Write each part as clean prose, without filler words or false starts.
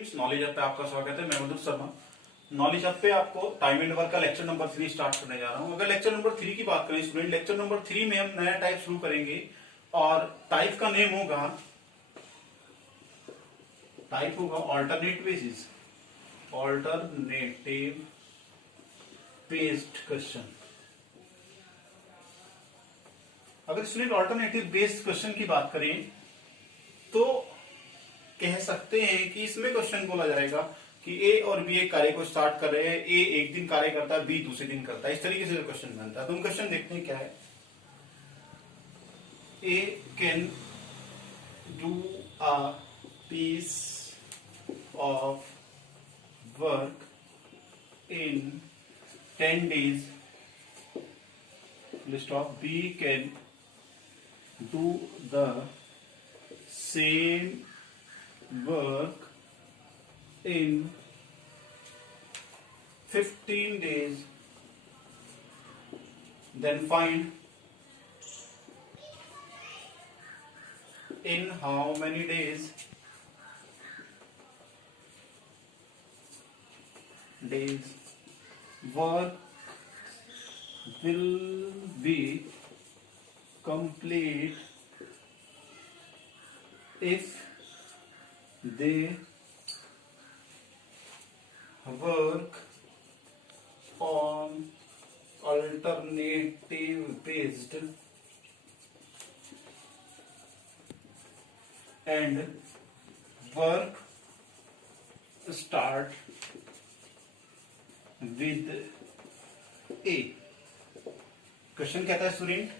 Knowledge app पे आपका स्वागत है। मैं मधुर शर्मा। नॉलेज ऐप पे आपको टाइम एंड वर्क का लेक्चर नंबर 3 स्टार्ट करने जा रहा हूँ। अगर लेक्चर नंबर 3 की बात करें स्टूडेंट, लेक्चर नंबर 3 में हम नया टाइप शुरू करेंगे और टाइप का नेम होगा alternate basis, alternative based question. अगर स्टूडेंट ऑल्टरनेटिव बेस्ड क्वेश्चन की बात करें तो कह सकते हैं कि इसमें क्वेश्चन बोला जाएगा कि ए और बी एक कार्य को स्टार्ट कर रहे हैं। ए एक दिन कार्य करता है, बी दूसरे दिन करता है। इस तरीके से क्वेश्चन बनता है। तो हम क्वेश्चन देखते हैं क्या है। A can do a piece of work in 10 days. List of B can do the same work in 15 days. Then find in how many days work will be complete if they work on alternative based and work start with A. Question कहता है student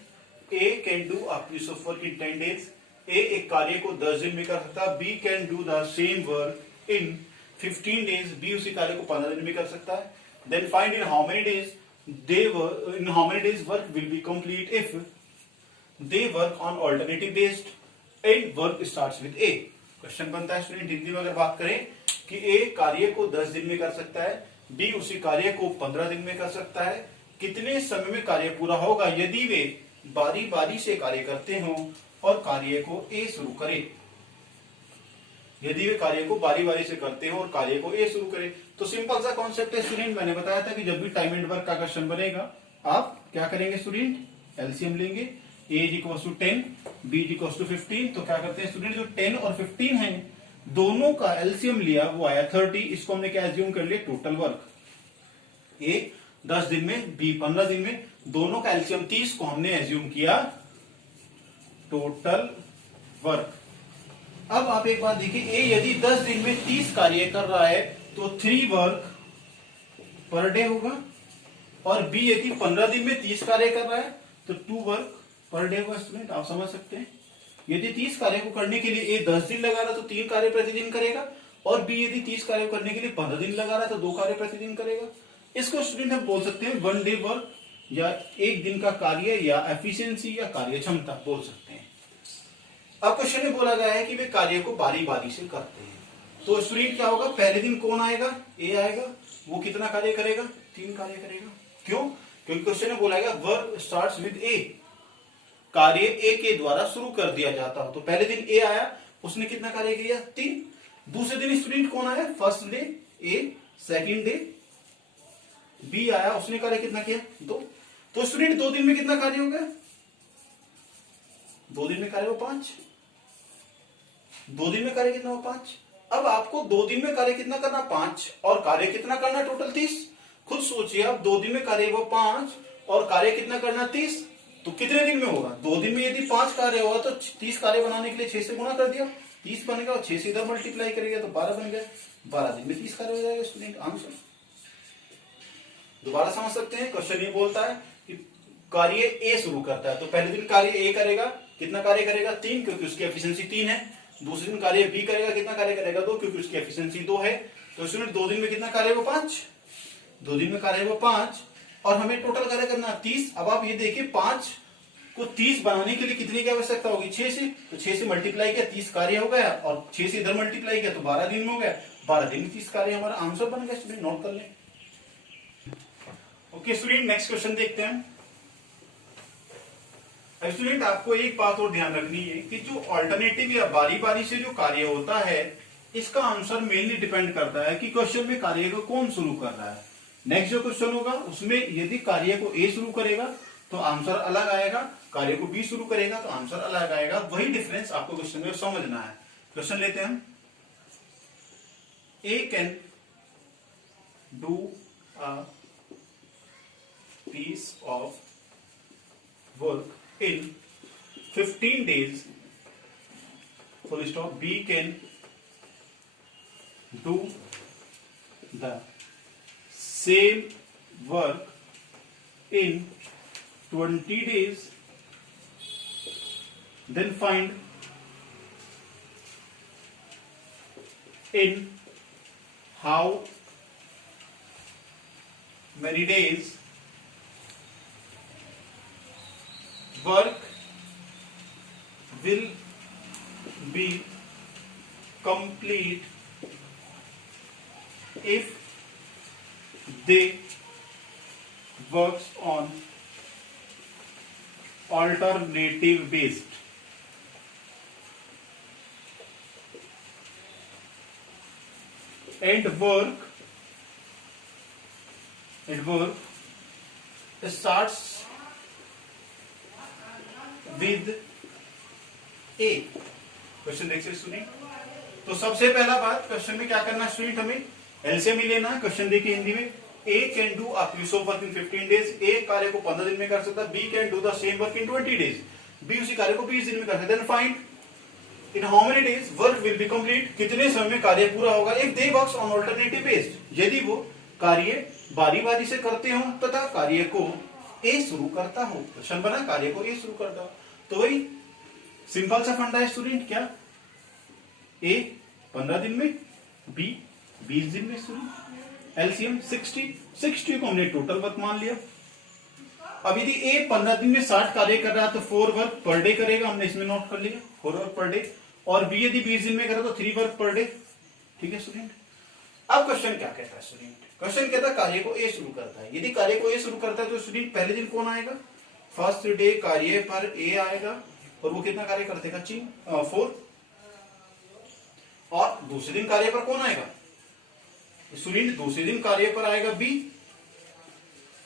A can do a piece of work in 10 days. A एक कार्य को 10 दिन में कर सकता है. B can do the same work in 15 days. B उसी कार्य को 15 दिन में कर सकता है. Then find in how many days work will be complete if they work on alternative based and work starts with A. Question बनता है स्टूडेंट हिंदी में अगर बात करें कि ए कार्य को 10 दिन में कर सकता है, बी उसी कार्य को 15 दिन में कर सकता है. कितने समय में कार्य पूरा होगा यदि वे बारी बारी से कार्य करते हो और कार्य को ए शुरू करें. यदि वे कार्य को बारी बारी से करते हो और कार्य को ए शुरू करें. तो सिंपल सा कॉन्सेप्ट है स्टूडेंट. मैंने बताया था कि जब भी टाइम एंड वर्क का क्वेश्चन बनेगा आप क्या करेंगे स्टूडेंट, एलसीएम लेंगे. A is equal to 10, B is equal to 15. तो क्या करते हैं स्टूडेंट, जो 10 और 15 है दोनों का एलसीएम लिया वो आया 30. इसको हमने क्या एज्यूम कर लिया, टोटल वर्क. ए 10 दिन में, बी 15 दिन में, दोनों का एलसीएम 30 को हमने एज्यूम किया टोटल वर्क. अब आप एक बात देखिए, ए यदि 10 दिन में 30 कार्य कर रहा है तो 3 वर्क पर डे होगा, और बी यदि 15 दिन में 30 कार्य कर रहा है तो 2 वर्क पर डे होगा. स्टूडेंट आप समझ सकते हैं. यदि 30 कार्य को करने के लिए ए 10 दिन लगा रहा तो 3 कार्य प्रतिदिन करेगा, और बी यदि 30 कार्य करने के लिए 15 दिन लगा रहा तो 2 कार्य प्रतिदिन करेगा. इसको स्टूडेंट हम बोल सकते हैं 1 डे वर्क, या एक दिन का कार्य, या एफिशिएंसी, या कार्य क्षमता बोल सकते हैं. अब क्वेश्चन में बोला गया है कि वे कार्य को बारी बारी से करते हैं. तो स्टूडेंट क्या होगा, पहले दिन कौन आएगा, ए आएगा. वो कितना कार्य करेगा, 3 कार्य करेगा. क्यों, क्योंकि क्वेश्चन में बोला गया वर्क स्टार्ट्स विद ए, कार्य ए के द्वारा शुरू कर दिया जाता हो. तो पहले दिन ए आया, उसने कितना कार्य किया, 3. दूसरे दिन स्टूडेंट कौन आया, फर्स्ट डे ए, सेकंड डे बी आया, उसने कार्य कितना किया, 2. तो स्टूडेंट 2 दिन में कितना कार्य हो गया, 2 दिन में कार्य हो 5. 2 दिन में कार्य कितना हो, 5. अब आपको 2 दिन में कार्य कितना करना, 5, और कार्य कितना करना, टोटल 30. खुद सोचिए आप, 2 दिन में कार्य वो 5 और कार्य कितना करना 30, तो कितने दिन में होगा. 2 दिन में यदि 5 कार्य होगा तो 30 कार्य बनाने के लिए 6 से गुणा कर दिया, 30 बनेगा, और 6 से इधर मल्टीप्लाई करेगा तो 12 बन गया. 12 दिन में 30 कार्य हो जाएगा स्टूडेंट. आंसर दोबारा समझ सकते हैं. क्वेश्चन ये बोलता है कि कार्य ए शुरू करता है, तो पहले दिन कार्य ए करेगा, कितना कार्य करेगा, 3, क्योंकि उसकी एफिशिएंसी 3 है. दूसरे दिन कार्य बी करेगा, कितना कार्य करेगा, 2, क्योंकि उसकी एफिशिएंसी 2 है. तो स्टूडेंट 2 दिन में कितना कार्य वो 5, 2 दिन में कार्य वो 5, और हमें टोटल कार्य करना 30. अब आप ये देखिए 5 को 30 बनाने के लिए कितने की आवश्यकता होगी, 6 से. तो 6 से मल्टीप्लाई किया, 30 कार्य हो गया, और 6 से इधर मल्टीप्लाई किया तो 12 दिन में हो गया. 12 दिन में 30 कार्य हमारा आंसर बन गया. स्टूडेंट नोट कर लें. ओके स्टूडेंट, नेक्स्ट क्वेश्चन देखते हैं. स्टूडेंट आपको एक बात और ध्यान रखनी है कि जो ऑल्टरनेटिव या बारी बारी से जो कार्य होता है इसका आंसर मेनली डिपेंड करता है कि क्वेश्चन में कार्य को कौन शुरू कर रहा है। नेक्स्ट जो क्वेश्चन होगा उसमें यदि कार्य को ए शुरू करेगा तो आंसर अलग आएगा, कार्य को बी शुरू करेगा तो आंसर अलग आएगा। वही डिफरेंस आपको क्वेश्चन में समझना है। क्वेश्चन लेते हैं हम। A can do a piece of work in 15 days, full stop. B can do the same work in 20 days. Then find in how many days work will be complete if they works on alternative based. And work starts with A. Question देखिए student. तो सबसे पहला बात question में क्या करना है student, हमें एलसीएम ही लेना है। क्वेश्चन देखिए हिंदी में, A can do a piece of work in 15 days. A कार्य को 15 दिन में कर सकता है। B can do the same work in 20 days. B उसी कार्य को 20 दिन में कर सकता है। Then find in how many days work will be complete, कितने समय में कार्य पूरा होगा। If they works on alternative based, यदि वो कार्य बारी बारी से करते हो तथा कार्य को ए शुरू करता हो। क्वेश्चन बना कार्य को ए शुरू करता हो। तो वही सिंपल सा फंडा है स्टूडेंट, क्या ए 15 दिन में, बी 20 दिन में शुरू। एलसीएम 60 को हमने टोटल वर्क मान लिया। अब यदि ए 15 दिन में 60 कार्य कर रहा है तो 4 वर्क पर डे करेगा, हमने इसमें नोट कर लिया 4 वर्क पर डे। और बी यदि 20 दिन में करे तो 3 वर्क पर डे। ठीक है स्टूडेंट। अब क्वेश्चन क्या कहता है स्टूडेंट, क्वेश्चन कहता है कार्य को ए शुरू करता है। यदि कार्य को ए शुरू करता है तो स्टूडेंट पहले दिन कौन आएगा, फर्स्ट डे कार्य पर ए आएगा और वो कितना कार्य कर देगा 4। और दूसरे दिन कार्य पर कौन आएगा स्टूडेंट, दूसरे दिन कार्य पर आएगा बी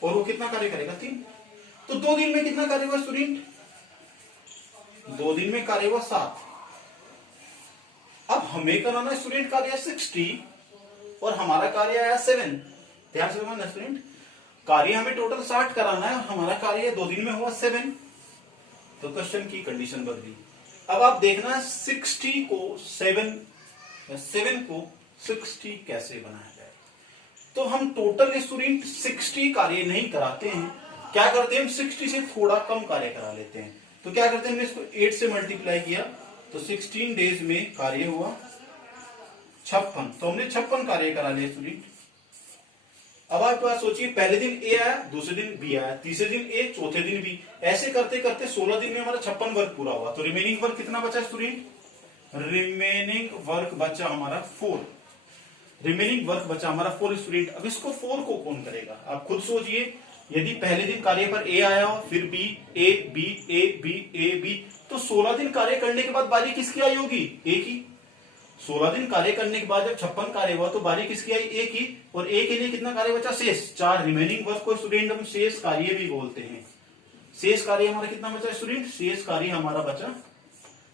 और वो कितना कार्य करेगा 3। तो 2 दिन में कितना कार्य हुआ स्टूडेंट, 2 दिन में कार्य हुआ 7। अब हमें कराना है स्टूडेंट कार्य 60 और हमारा कार्य आया 7। ध्यान से समझना स्टूडेंट, कार्य हमें टोटल 60 कराना है, हमारा कार्य 2 दिन में हुआ 7। तो क्वेश्चन की कंडीशन बदली। अब आप देखना 60 को 7 को 60 कैसे बनाया जाए। तो हम टोटल स्टूडेंट 60 कार्य नहीं कराते हैं, क्या करते हैं हम 60 से थोड़ा कम कार्य करा लेते हैं। तो क्या करते हैं, हमने इसको 8 से मल्टीप्लाई किया तो 16 डेज में कार्य हुआ 56। तो हमने 56 कार्य करा लिए स्टूडेंट। अब आप बात सोचिए, पहले दिन ए आया, दूसरे दिन बी आया, तीसरे दिन ए, चौथे दिन बी, ऐसे करते करते 16 दिन में हमारा 56 वर्क पूरा हुआ। तो रिमेनिंग वर्क कितना बचा स्टूडेंट, रिमेनिंग वर्क बचा हमारा 4। रिमेनिंग वर्क बचा हमारा 4 स्टूडेंट। अब इसको 4 को कौन करेगा, आप खुद सोचिए। यदि पहले दिन कार्य पर ए आया हो, फिर B, A B, A B, A B, तो 16 दिन कार्य करने के बाद बारी किसकी आई होगी, ए की। 16 दिन कार्य करने के बाद जब 56 कार्य हुआ तो बारी किसकी आई, ए की। और ए के लिए कितना कार्य बचा, शेष 4। रिमेनिंग वर्क को स्टूडेंट हम शेष कार्य भी बोलते हैं। शेष कार्य हमारा कितना बचा स्टूडेंट, शेष कार्य हमारा बचा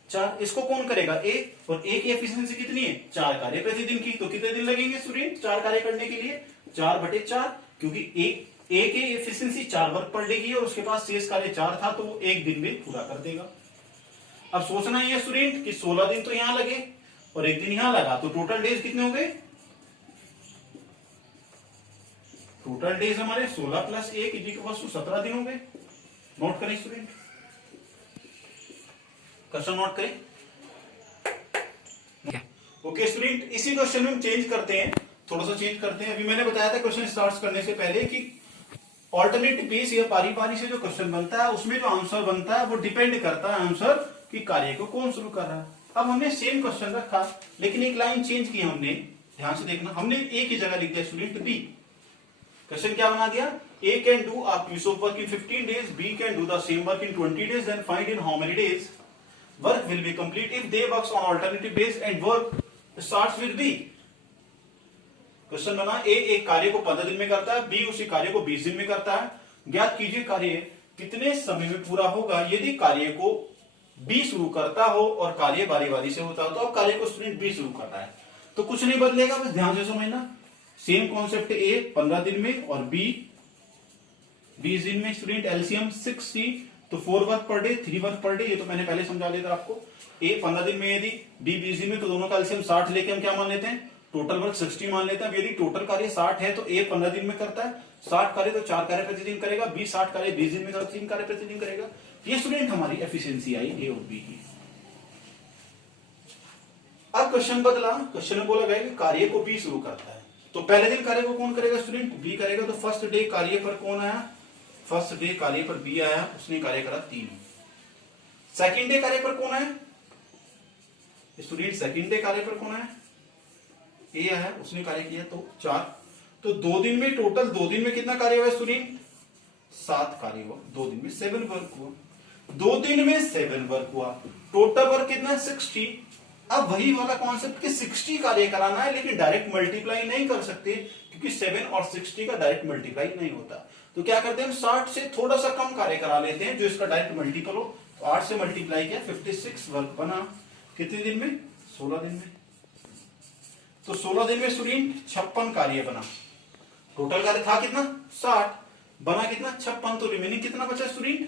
4। इसको कौन करेगा, ए। और ए की एफिशिएंसी कितनी है, 4 कार्य प्रतिदिन की। तो कितने दिन लगेंगे स्टूडेंट 4 कार्य करने के लिए, 4/4, क्योंकि ए की एफिशिएंसी 4 वर्क पर डे की और उसके पास शेष कार्य 4 था तो वो 1 दिन में पूरा कर देगा। अब सोचना है स्टूडेंट कि 16 दिन तो यहां लगे और 1 दिन यहां लगा, तो टोटल डेज कितने हो गए, टोटल डेज हमारे 16 + 1 = 17 दिन हो गए। नोट करें स्टूडेंट, क्वेश्चन नोट करें। ओके स्टूडेंट, इसी क्वेश्चन में हम चेंज करते हैं, थोड़ा सा चेंज करते हैं। अभी मैंने बताया था क्वेश्चन स्टार्ट करने से पहले कि ऑल्टरनेटिव बेस या पारी पारी से जो क्वेश्चन बनता है उसमें जो आंसर बनता है वो डिपेंड करता है आंसर कि कार्य को कौन शुरू कर रहा है। अब हमने सेम क्वेश्चन रखा लेकिन एक लाइन चेंज की हमने, ध्यान से देखना, हमने ए की जगह लिख दिया स्टूडेंट बी। क्वेश्चन क्या बना दिया, A can do a piece of work in 15 days, B can do the same work in 20 days, then find in how many days work will be complete if they works on alternative base and work starts with B. Question बना ए एक कार्य को 15 दिन में करता है, B उसी कार्य को 20 दिन में करता है। ज्ञात कीजिए कार्य कितने समय में पूरा होगा यदि कार्य को बी शुरू करता हो और कार्य बारी बारी से होता हो। तो अब कार्य को स्टूडेंट बी शुरू कर रहा है तो कुछ नहीं बदलेगा, बस ध्यान से समझना। सेम कॉन्सेप्ट, ए 15 दिन में और बी 20 दिन में। स्टूडेंट एलसीएम 60, तो 4 work per day 3 work per day, ये तो मैंने पहले समझा दिया था आपको। ए 15 दिन में यदि बी 20 दिन में, तो दोनों का एलसीएम 60 लेके हम क्या मान लेते हैं, टोटल वर्क 60 मान लेते हैं। अब यदि टोटल कार्य 60 है तो ए 15 दिन में करता है 60 कार्य, तो 4 कार्य प्रतिदिन करेगा। बी 60 कार्य 20 दिन में करता है, 3 कार्य प्रतिदिन करेगा। ये स्टूडेंट हमारी एफिशिएंसी आई ए और बी की। अब क्वेश्चन बदला, क्वेश्चन में बोला गया कि कार्य को बी शुरू करता है, तो पहले दिन कार्य को कौन करेगा स्टूडेंट, बी करेगा। तो फर्स्ट डे कार्य पर कौन आया, फर्स्ट डे कार्य पर बी आया, उसने कार्य करा 3। सेकंड डे कार्य पर कौन आया स्टूडेंट, सेकंड डे कार्य पर कौन आया, ए आया, उसने कार्य किया तो 4। तो 2 दिन में, टोटल 2 दिन में कितना कार्य हुआ स्टूडेंट, 7 कार्य हुआ। 2 दिन में 7 वर्क हुआ, 2 दिन में 7 वर्क हुआ, टोटल वर्क कितना 60। अब वही वाला कॉन्सेप्ट कि 60 कार्य कराना है, लेकिन डायरेक्ट मल्टीप्लाई नहीं कर सकते क्योंकि 7 और 60 का डायरेक्ट मल्टीप्लाई नहीं होता। तो क्या करते हैं हम 60 से थोड़ा सा कम कार्य करा लेते हैं जो इसका डायरेक्ट मल्टीपल हो। तो 8 से मल्टीप्लाई किया 56 वर्क बना। कितने दिन में, 16 दिन में। तो 16 दिन में स्टूडेंट 56 कार्य बना। टोटल कार्य था कितना 60, बना कितना 56। तो रिमेनिंग कितना बचा स्टूडेंट,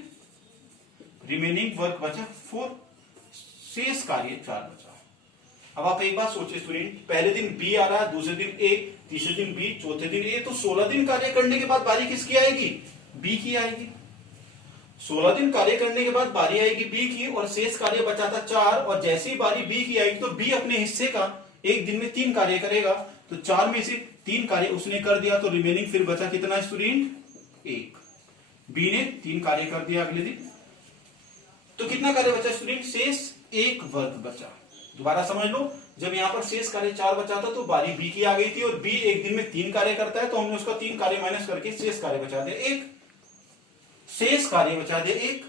रिमेनिंग वर्क बचा 4, शेष कार्य 4 बचा। अब आप एक बात सोचिए स्टूडेंट, पहले दिन बी आ रहा है, दूसरे दिन ए, तीसरे दिन बी, चौथे दिन ए, तो 16 दिन कार्य करने के बाद बारी किसकी आएगी, बी की आएगी। 16 दिन कार्य करने के बाद बारी आएगी बी की और शेष कार्य बचा था 4। और जैसे ही बारी बी की आएगी तो बी अपने हिस्से का एक दिन में 3 कार्य करेगा। तो 4 में से 3 कार्य उसने कर दिया, तो रिमेनिंग फिर बचा कितना स्टूडेंट, 1। बी ने 3 कार्य कर दिया अगले दिन, तो कितना कार्य बचा स्टूडेंट, शेष 1 वर्क बचा। दोबारा समझ लो, जब यहां पर शेष कार्य 4 बचा था तो बारी बी की आ गई थी और बी एक दिन में 3 कार्य करता है, तो हमने उसका 3 कार्य माइनस करके शेष कार्य बचा दिया 1, शेष कार्य बचा दिया 1।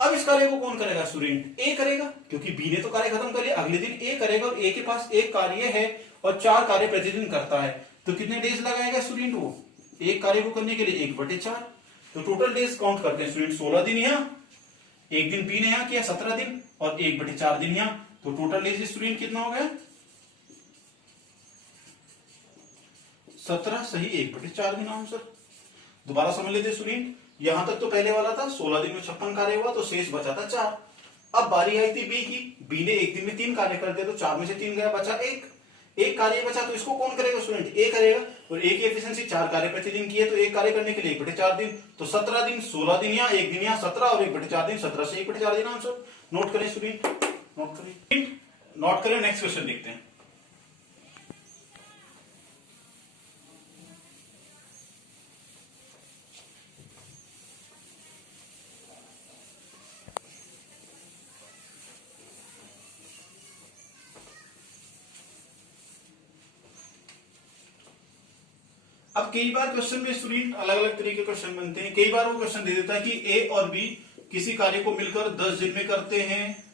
अब इस कार्य को कौन करेगा स्टूडेंट, ए करेगा, क्योंकि बी ने तो कार्य खत्म कर लिया। अगले दिन ए करेगा और ए के पास 1 कार्य है और 4 कार्य प्रतिदिन करता है, तो कितने डेज लगाएगा स्टूडेंट वो, एक कार्य को करने के लिए 1/4। तो टोटल डेज काउंट करते हैं स्टूडेंट, 16 दिन यहां, एक दिन बी ने यहां किया 17 दिन और 1/4 दिन यहां। तो टोटल डेज स्टूडेंट कितना हो गया, 17 सही 1/4 दिन आंसर। दोबारा समझ लेते स्टूडेंट, यहां तक तो पहले वाला था 16 दिन में 56 कार्य हुआ तो शेष बचा था 4। अब बारी आई थी बी की, बी ने एक दिन में 3 कार्य कर दिया, तो 4 में से 3 गया, बचा 1 कार्य बचा। तो इसको कौन करेगा स्टूडेंट, ए करेगा। और ए की एफिशिएंसी 4 कार्य प्रतिदिन की है, तो 1 कार्य करने के लिए 1/4 दिन, तो 17 दिन, 16 दिन यहाँ, 1 दिन यहाँ, 17 और 1/4 दिन, 17 से 1/4 दिन आंसर। नोट करें स्टूडेंट, नोट करें, नोट करें। नेक्स्ट क्वेश्चन देखते हैं। अब कई बार क्वेश्चन में स्टूडेंट अलग अलग तरीके के क्वेश्चन बनते हैं। कई बार वो क्वेश्चन दे देता है कि ए और बी किसी कार्य को मिलकर 10 दिन में करते हैं,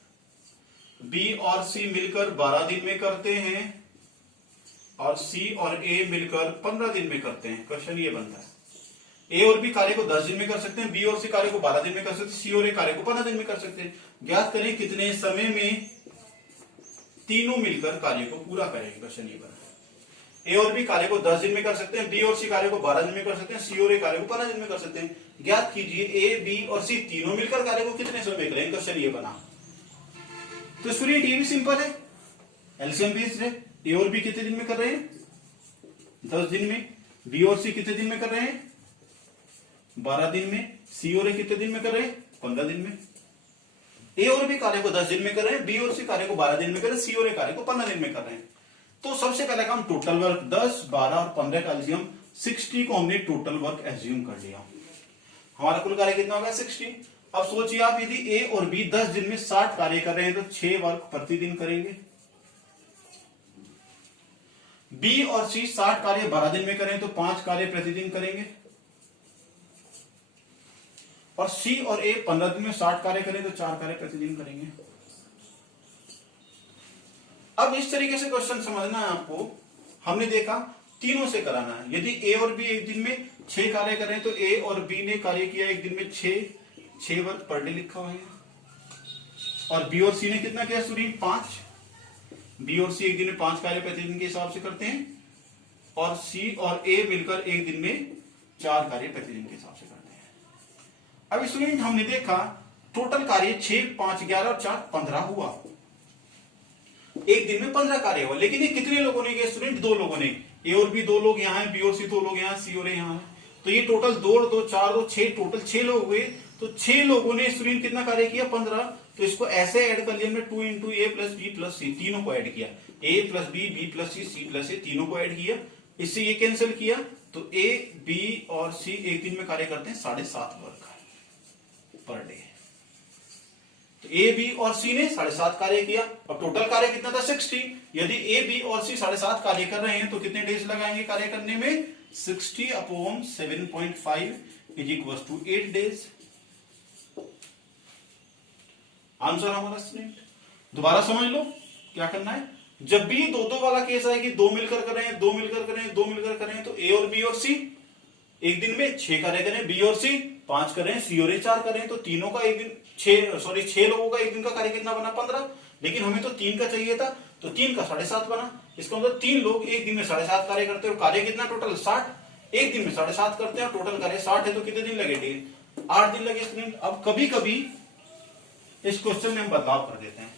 बी और सी मिलकर 12 दिन में करते हैं और सी और ए मिलकर 15 दिन में करते हैं। क्वेश्चन ये बनता है, ए और बी कार्य को 10 दिन में कर सकते हैं, बी और सी कार्य को 12 दिन में कर सकते हैं, सी और ए कार्य को 15 दिन में कर सकते हैं। ज्ञात करें कितने समय में तीनों मिलकर कार्य को पूरा करेंगे। क्वेश्चन ये बना, ए और बी कार्य को 10 दिन में कर सकते हैं, बी और सी कार्य को 12 दिन में कर सकते हैं, सी और ए कार्य को 15 दिन में कर सकते हैं। ज्ञात कीजिए ए, बी और सी तीनों मिलकर कार्य को कितने समय में करेंगे। क्वेश्चन ये बना, तो स्टूडेंट ये भी सिंपल है, एलसीएम बेस्ड है। ए और बी कितने दिन में कर रहे हैं, 10 दिन में। बी और सी कितने दिन में कर रहे हैं, 12 दिन में। सी और ए कितने दिन में कर रहे हैं, 15 दिन में। ए और बी कार्य को 10 दिन में कर रहे हैं, बी और सी कार्य को 12 दिन में कर रहे हैं, सी और ए कार्य को 15 दिन में कर रहे हैं। तो सबसे पहले काम टोटल वर्क 10, 12 और 15 का एल्सियम 60 को हमने टोटल वर्क एज्यूम कर लिया। हमारा कुल कार्य कितना होगा 60। अब सोचिए आप, यदि ए और बी 10 दिन में 60 कार्य कर रहे हैं तो 6 वर्क प्रतिदिन करेंगे। बी और सी 60 कार्य 12 दिन में करें तो 5 कार्य प्रतिदिन करेंगे और सी और ए 15 दिन में 60 कार्य करें तो 4 कार्य प्रतिदिन करेंगे। अब इस तरीके से क्वेश्चन समझना है आपको। हमने देखा तीनों से कराना है। यदि ए और बी एक दिन में 6 कार्य कर रहे हैं तो ए और बी ने कार्य किया एक दिन में 6 वर्क पर डे लिखा हुआ है। और बी और सी ने कितना किया स्टूडेंट? 5। बी और सी एक दिन में 5 कार्य प्रतिदिन के हिसाब से करते हैं और सी और ए मिलकर एक दिन में 4 कार्य प्रतिदिन के हिसाब से करते हैं। अब स्टूडेंट हमने देखा टोटल कार्य 6, 5, 11 और 4 15 हुआ। एक दिन में 15 कार्य हुआ, लेकिन ये कितने लोगों ने किया स्टूडेंट? 2 लोगों ने। ए और बी 2 लोग यहाँ हैं, बी और सी 2 लोग यहाँ, सी और ए यहाँ है। तो ये टोटल 2 और 2 4 2 6 टोटल 6 लोग हुए। तो 6 लोगों ने स्टूडेंट कितना कार्य किया? 15। तो इसको ऐसे ऐड कर लिया हमने 2 into A plus B plus C, तीनों को ऐड किया। A plus B, B plus C plus A, तीनों को ऐड किया। इससे ये कैंसिल किया तो ए, बी और सी एक दिन में कार्य करते हैं 7.5 वर्क पर डे। तो ए, बी और सी ने 7.5 कार्य किया और टोटल कार्य कितना था? 60। यदि ए, बी और सी 7.5 कार्य कर रहे हैं तो कितने डेज लगाएंगे कार्य करने में? 60 upon 7.5 is equal to 8 days. Answer हमारा स्टूडेंट। दोबारा समझ लो क्या करना है। जब भी 2-2 वाला केस आएगी, 2 मिलकर कर रहे हैं, 2 मिलकर कर रहे हैं, 2 मिलकर कर रहे हैं, तो ए और बी और सी एक दिन में 6 कार्य करें, बी और सी 5 कर रहे हैं, सी और ए 4 कर रहे हैं, तो तीनों का एक दिन 6 लोगों का एक दिन का कार्य कितना बना? 15। लेकिन हमें तो 3 का चाहिए था, तो 3 का 7.5 बना। इसका मतलब 3 लोग एक दिन में 7.5 कार्य करते हैं और कार्य कितना टोटल? 60। एक दिन में 7.5 करते हैं और टोटल कार्य 60 है, तो कितने दिन लगे? 8 दिन लगे स्टूडेंट। अब कभी कभी इस क्वेश्चन में हम बदलाव कर देते हैं।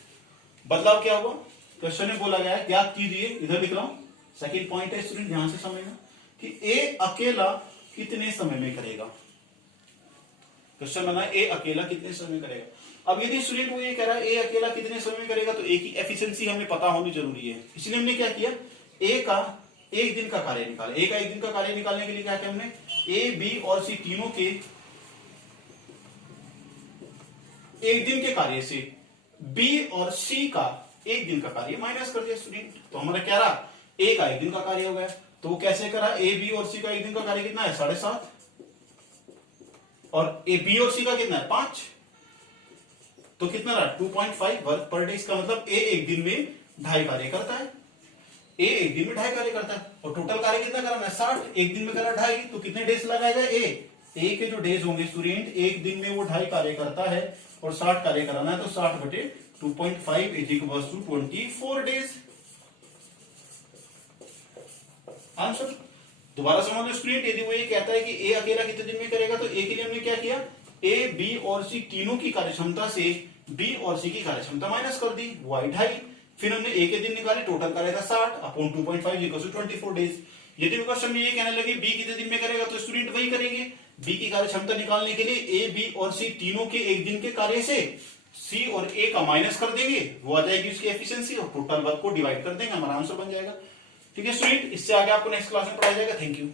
बदलाव क्या हुआ? क्वेश्चन में बोला गया है, ज्ञात कीजिए, इधर लिख रहा हूं, सेकंड पॉइंट है स्टूडेंट, ध्यान से समझना कि ए अकेला कितने समय में करेगा। क्वेश्चन बना ए अकेला कितने समय में करेगा। अब यदि स्टूडेंट वो ये कह रहा है ए अकेला कितने समय में करेगा, तो ए की एफिशिएंसी हमें पता होनी जरूरी है। इसलिए हमने क्या किया, ए का एक दिन का कार्य निकाला। ए का एक दिन का कार्य निकालने के लिए क्या किया हमने? ए, बी और सी तीनों के एक दिन के कार्य से बी और सी का एक दिन का कार्य माइनस कर दिया स्टूडेंट। तो हमारा क्या रहा? ए का एक दिन का कार्य हो गया। तो वो कैसे करा? ए, बी और सी का एक दिन का कार्य कितना है? 7.5। और ए, बी और सी का कितना है? 5। तो कितना रहा? 2.5 वर्क पर डे। इसका मतलब ए एक दिन में 2.5 कार्य करता है। ए एक दिन में 2.5 कार्य करता है और टोटल कार्य कितना कराना है? 60। एक दिन में करा 2.5, तो कितने डेज लगाएगा? ए के जो डेज होंगे स्टूडेंट, एक दिन में वो 2.5 कार्य करता है और 60 कार्य कराना है, तो 60/2.5 is equal to 24 days. Answer. दोबारा समझ लो स्टूडेंट, यदि वो ये कहता है कि ए अकेला कितने दिन में करेगा, तो ए के लिए हमने क्या किया? ए, बी और सी तीनों की कार्यक्षमता से बी और सी की कार्यक्षमता माइनस कर दी, वो आई 2.5। फिर हमने ए के दिन निकाले, टोटल कार्य था 60 अपॉन 2.5 इक्वल टू 24 डेज। यदि क्वेश्चन में ये कहने लगे बी कितने दिन में करेगा, तो स्टूडेंट वही करेंगे। बी की कार्य क्षमता निकालने के लिए ए, बी और सी तीनों के एक दिन के कार्य से सी और ए का माइनस कर देंगे, वो आ जाएगी उसकी एफिशिएंसी, और टोटल वर्क को डिवाइड कर देंगे, हमारा आंसर बन जाएगा। ठीक है स्टूडेंट, इससे आगे आपको नेक्स्ट क्लास में पढ़ाया जाएगा। Thank you.